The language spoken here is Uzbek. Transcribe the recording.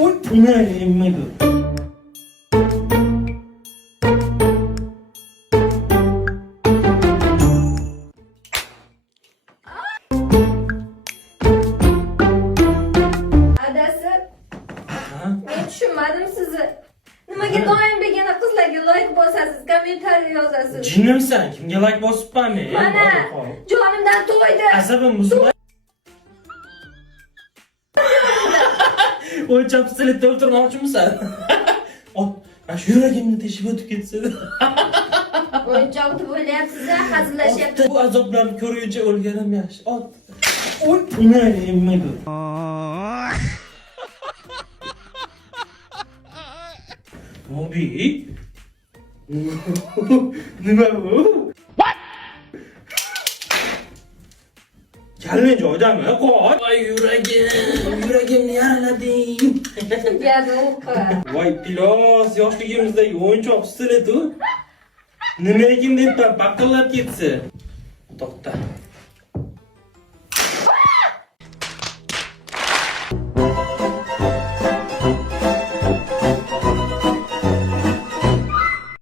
Oy, nima nimaga? Adasi, men tushunmadim sizni. Nimaga doim begona qizlarga like bosasiz, kommentariy yozasiz? Jinnimsan, kimga like bosibman men? Mana, jonimdan to'ydi. Asabim buzma. O'lchab silib o'tirmoqchimisan? Ot, mana shu yuragimni teshib o'tib ketsa. O'yinchoq deb o'ylayapsiz, hazillashyapsiz. Bu azoblarni ko'rguncha o'lganim yaxshi. Ot. Oy, nimaga? Mobi? Nima bu? What? Kalning joyidami? Qo'y. Voy yuragimni yaralading. Gazo'qa. Voy pilos, yoshligimizdagi o'yinchoq stil-ku. Nima ekan deb baqillab ketsa. To'xta.